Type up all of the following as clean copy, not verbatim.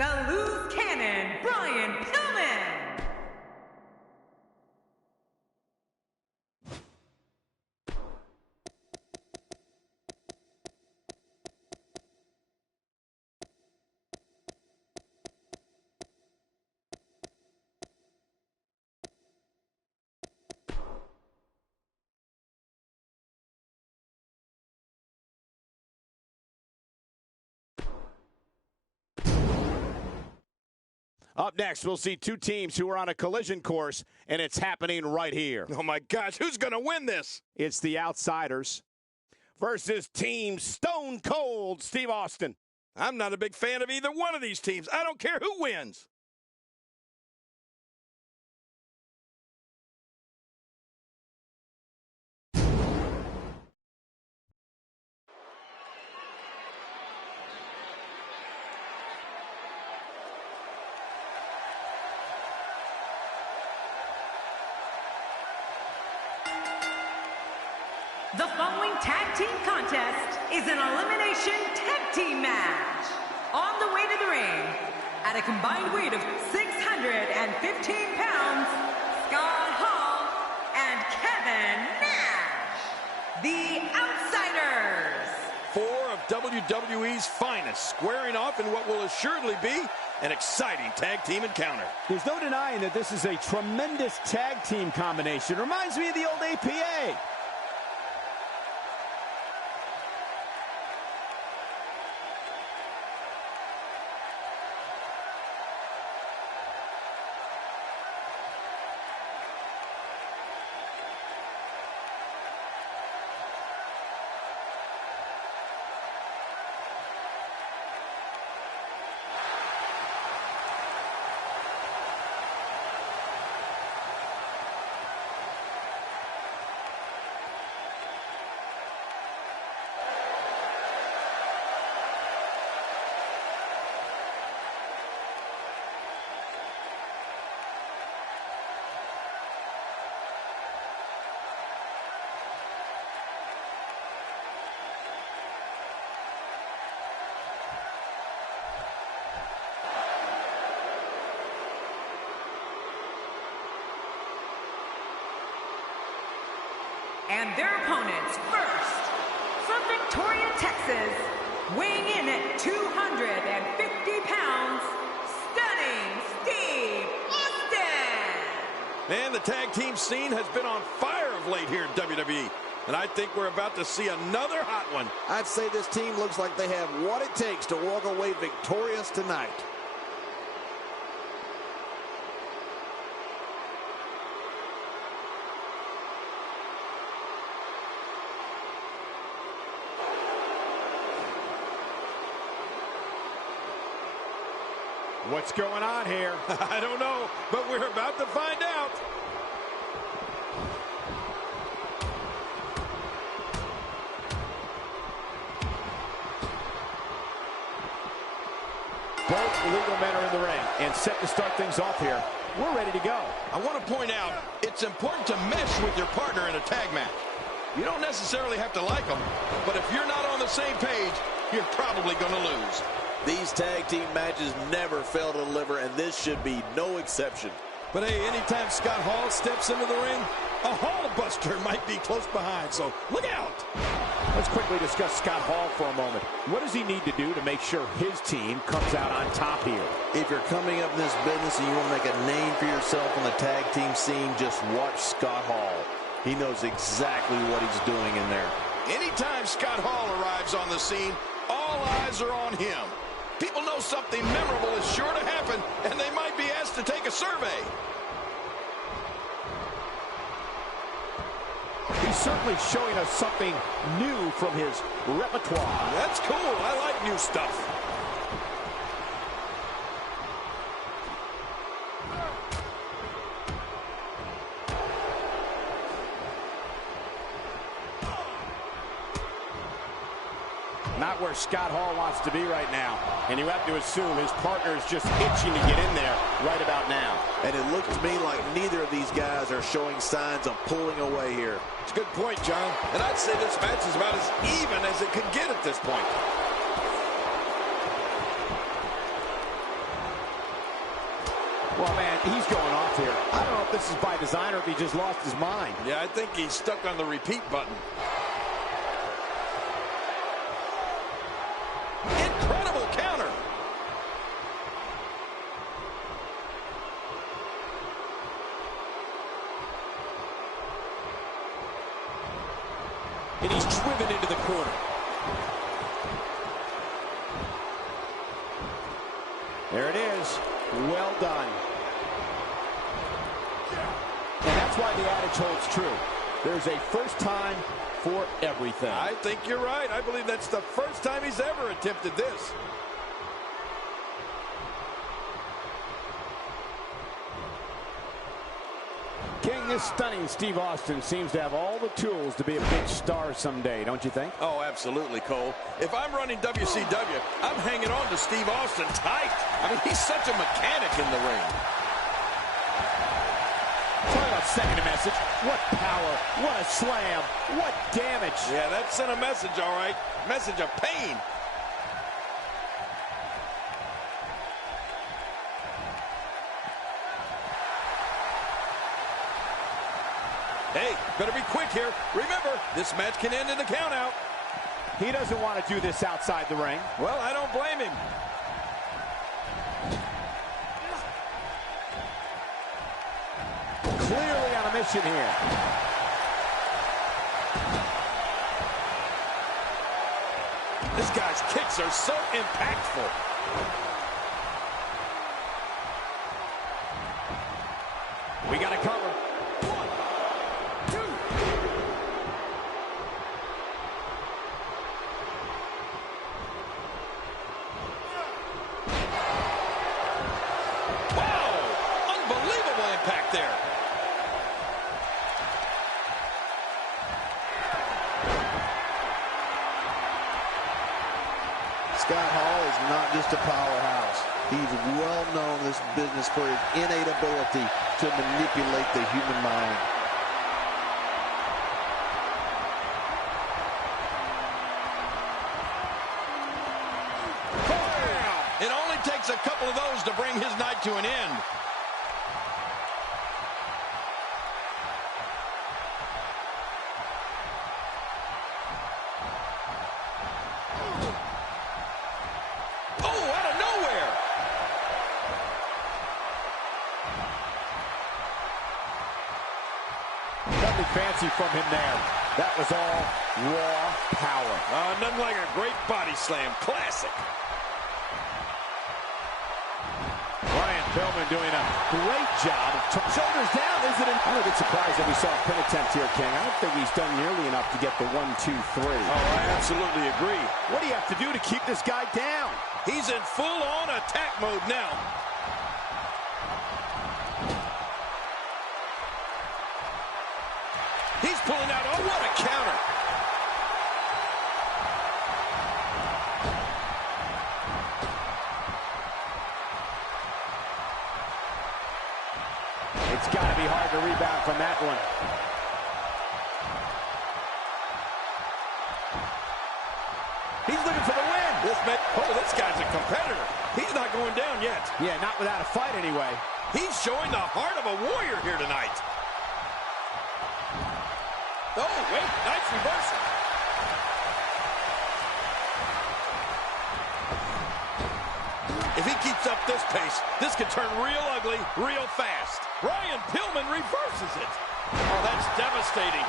the loose cannon, Brian Pillman. Up next, we'll see two teams who are on a collision course, and it's happening right here. Oh, my gosh, who's going to win this? It's the Outsiders versus Team Stone Cold Steve Austin. I'm not a big fan of either one of these teams. I don't care who wins. The following tag team contest is an elimination tag team match. On the way to the ring, at a combined weight of 615 pounds, Scott Hall and Kevin Nash, the Outsiders. Four of WWE's finest squaring off in what will assuredly be an exciting tag team encounter. There's no denying that this is a tremendous tag team combination. Reminds me of the old APA. And their opponents first, from Victoria, Texas, weighing in at 250 pounds, Stunning Steve Austin. And the tag team scene has been on fire of late here in WWE. And I think we're about to see another hot one. I'd say this team looks like they have what it takes to walk away victorious tonight. What's going on here? I don't know, but we're about to find out. Both legal men are in the ring and set to start things off here. We're ready to go. I want to point out, it's important to mesh with your partner in a tag match. You don't necessarily have to like them, but if you're not on the same page, you're probably going to lose. These tag team matches never fail to deliver, and this should be no exception. But hey, anytime Scott Hall steps into the ring, a Hall buster might be close behind, so look out. Let's quickly discuss Scott Hall for a moment. What does he need to do to make sure his team comes out on top here? If you're coming up in this business and you want to make a name for yourself on the tag team scene, just watch Scott Hall. He knows exactly what he's doing in there. Anytime Scott Hall arrives on the scene, all eyes are on him. People know something memorable is sure to happen, and they might be asked to take a survey. He's certainly showing us something new from his repertoire. That's cool. I like new stuff. Not where Scott Hall wants to be right now. And you have to assume his partner is just itching to get in there right about now. And it looks to me like neither of these guys are showing signs of pulling away here. It's a good point, John. And I'd say this match is about as even as it could get at this point. Well, man, he's going off here. I don't know if this is by design or if he just lost his mind. Yeah, I think he's stuck on the repeat button. Incredible counter. And he's driven into the corner. There it is. Well done. And that's why the adage holds true. There's a first time for everything. I think you're right. I believe that's the first time he's ever attempted this. King, this stunning Steve Austin seems to have all the tools to be a big star someday, don't you think? Oh, absolutely, Cole. If I'm running WCW, I'm hanging on to Steve Austin tight. I mean, he's such a mechanic in the ring. Talk about sending a message. What power, what a slam, what damage. Yeah, that sent a message, all right. Message of pain. Hey, better be quick here. Remember, this match can end in a countout. He doesn't want to do this outside the ring. Well, I don't blame him. Clearly on a mission here. This guy's kicks are so impactful. We got to cover. There. Scott Hall is not just a powerhouse. He's well known in this business for his innate ability to manipulate the human mind. It only takes a couple of those to bring his night to an end. Nothing fancy from him there. That was all raw power. Nothing like a great body slam. Classic. Brian Pillman doing a great job. Shoulders down, isn't it? I'm a bit surprised that we saw a pin attempt here, King. I don't think he's done nearly enough to get the 1, 2, 3. Oh, I absolutely agree. What do you have to do to keep this guy down? He's in full-on attack mode now. He's pulling out. Oh, what a counter. It's got to be hard to rebound from that one. He's looking for the win. This guy's a competitor. He's not going down yet. Yeah, not without a fight anyway. He's showing the heart of a warrior here tonight. Oh, wait, nice reversal. If he keeps up this pace, this could turn real ugly real fast. Brian Pillman reverses it. Oh, that's devastating.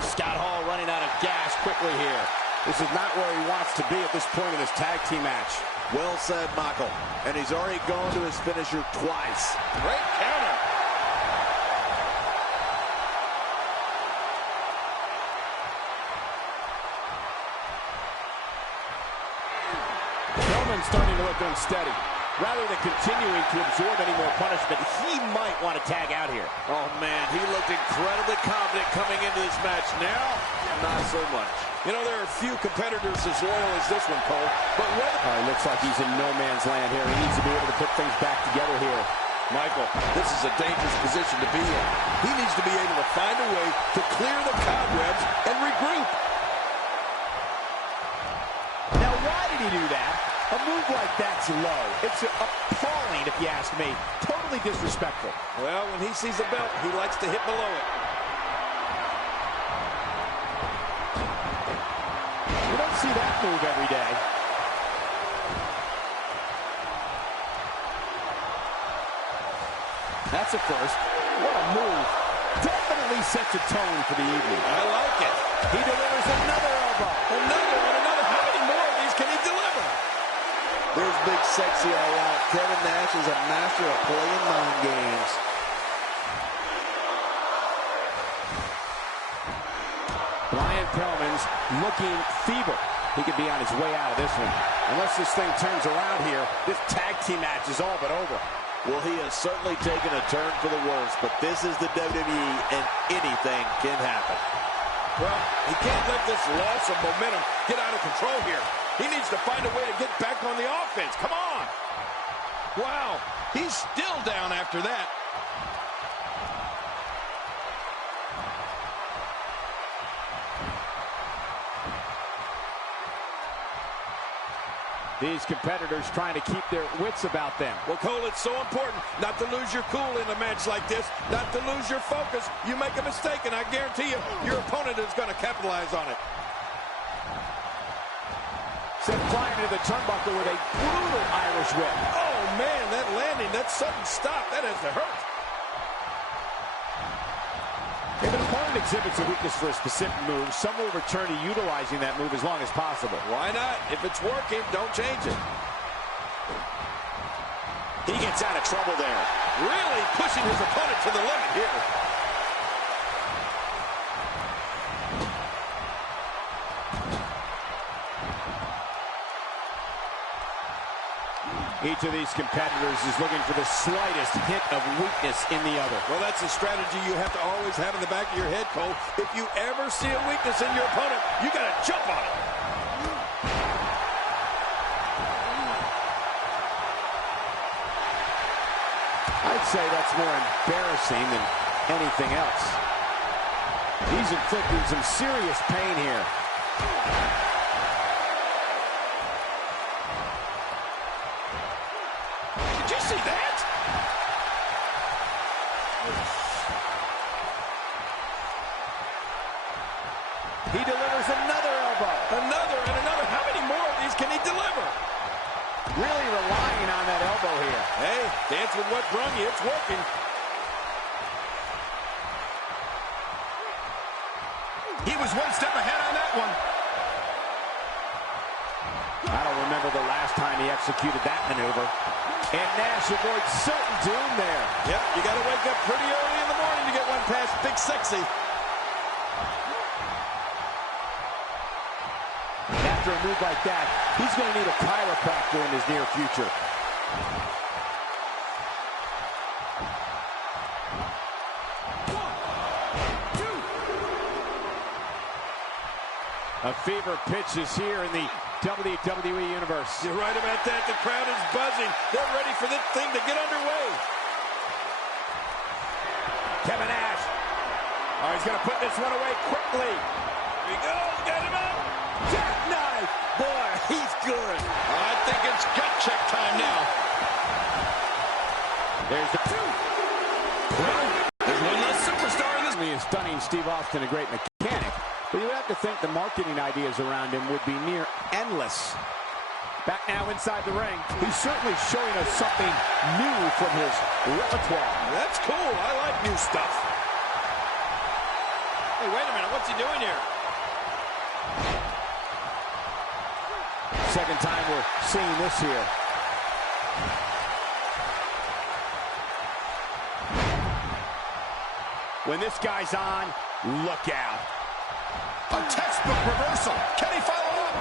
Scott Hall running out of gas quickly here. This is not where he wants to be at this point in this tag team match. Well said, Michael. And he's already gone to his finisher twice. Great counter. Starting to look unsteady. Rather than continuing to absorb any more punishment, he might want to tag out here. Oh, man, he looked incredibly confident coming into this match. Now, not so much. You know, there are few competitors as loyal as this one, Cole. But whether... He looks like he's in no man's land here. He needs to be able to put things back together here. Michael, this is a dangerous position to be in. He needs to be able to find a way to clear the cobwebs and regroup. Now, why did he do that? A move like that's low. It's appalling, if you ask me. Totally disrespectful. Well, when he sees a belt, he likes to hit below it. You don't see that move every day. That's a first. What a move. Definitely sets a tone for the evening. I like it. He delivers another elbow. Another and another. How many more of these can he deliver? There's Big Sexy all out. Kevin Nash is a master of playing mind games. Brian Pillman's looking feeble. He could be on his way out of this one. Unless this thing turns around here, this tag team match is all but over. Well, he has certainly taken a turn for the worse, but this is the WWE, and anything can happen. Well, he can't let this loss of momentum get out of control here. He needs to find a way to get back on the offense. Come on. Wow, he's still down after that. These competitors trying to keep their wits about them. Well, Cole, it's so important not to lose your cool in a match like this, not to lose your focus. You make a mistake, and I guarantee you, your opponent is going to capitalize on it. Sent flying into the turnbuckle with a brutal Irish whip. Oh, man, that landing, that sudden stop, that has to hurt. If an opponent exhibits a weakness for a specific move, some will return to utilizing that move as long as possible. Why not? If it's working, don't change it. He gets out of trouble there. Really pushing his opponent to the limit here. Each of these competitors is looking for the slightest hint of weakness in the other. Well, that's a strategy you have to always have in the back of your head, Cole. If you ever see a weakness in your opponent, you got to jump on it. I'd say that's more embarrassing than anything else. He's inflicting some serious pain here. Did you see that? He delivers another elbow. Another and another. How many more of these can he deliver? Really relying on that elbow here. Hey, dance with what brung you. It's working. He was one step ahead on that one. I don't remember the last time he executed that maneuver. And Nash avoids certain doom there. Yep, you got to wake up pretty early in the morning to get one past Big Sexy. After a move like that, he's going to need a chiropractor in his near future. A fever pitch is here in the WWE Universe. You're right about that. The crowd is buzzing. They're ready for this thing to get underway. Kevin Nash. Oh, he's going to put this one away quickly. Here he goes. Got him up. Jackknife. Boy, he's good. I think it's gut check time now. There's the two. Well, there's one less superstar in this. He is stunning Steve Austin, a great mechanic. But you would have to think the marketing ideas around him would be near endless. Back now inside the ring. He's certainly showing us something new from his repertoire. That's cool. I like new stuff. Hey, wait a minute. What's he doing here? Second time we're seeing this here. When this guy's on, look out. A textbook reversal. Can he follow up?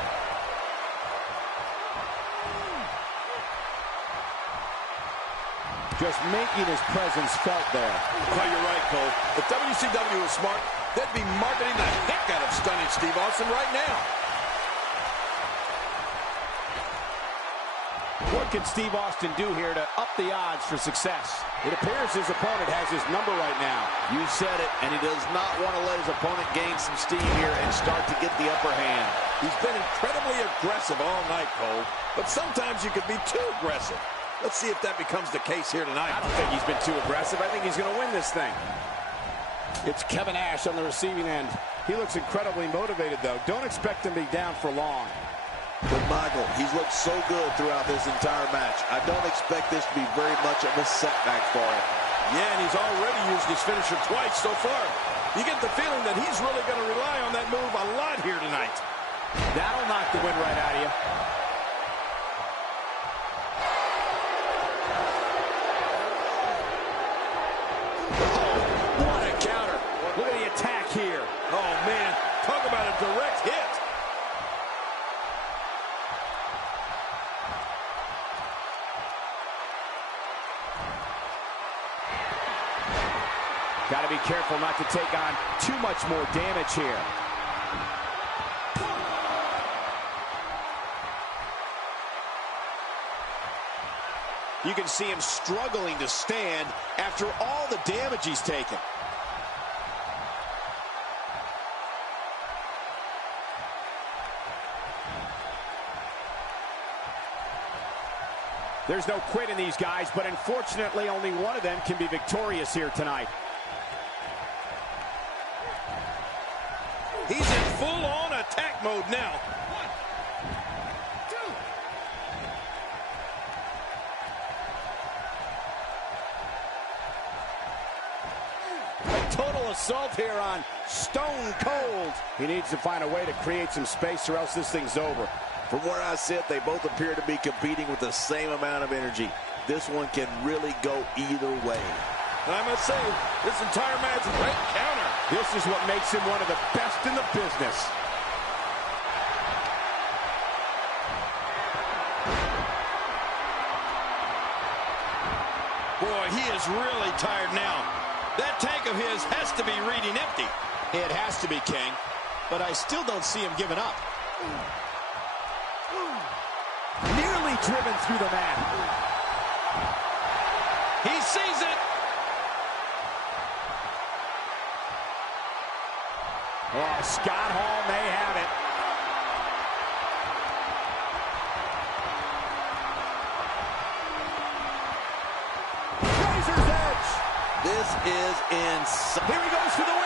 Just making his presence felt there. Oh, you're right, Cole. If WCW was smart, they'd be marketing the heck out of stunning Steve Austin right now. What can Steve Austin do here to up the odds for success? It appears his opponent has his number right now. You said it, and he does not want to let his opponent gain some steam here and start to get the upper hand. He's been incredibly aggressive all night, Cole, but sometimes you can be too aggressive. Let's see if that becomes the case here tonight. I don't think he's been too aggressive. I think he's going to win this thing. It's Kevin Nash on the receiving end. He looks incredibly motivated, though. Don't expect him to be down for long. But Michael, he's looked so good throughout this entire match. I don't expect this to be very much of a setback for him. Yeah, and he's already used his finisher twice so far. You get the feeling that he's really going to rely on that move a lot here tonight. That'll knock the wind right out of you. Oh, what a counter. Look at the attack here. Oh, man, talk about a direct hit. Got to be careful not to take on too much more damage here. You can see him struggling to stand after all the damage he's taken. There's no quit in these guys, but unfortunately only one of them can be victorious here tonight. He's in full-on attack mode now. 1, 2. A total assault here on Stone Cold. He needs to find a way to create some space or else this thing's over. From where I sit, they both appear to be competing with the same amount of energy. This one can really go either way. And I must say, this entire match is a great counter. This is what makes him one of the best in the business. Boy, he is really tired now. That tank of his has to be reading empty. It has to be, King, but I still don't see him giving up. Nearly driven through the mat. He sees it. Oh, Scott Hall may have it. Razor's edge. This is insane. Here he goes for the win.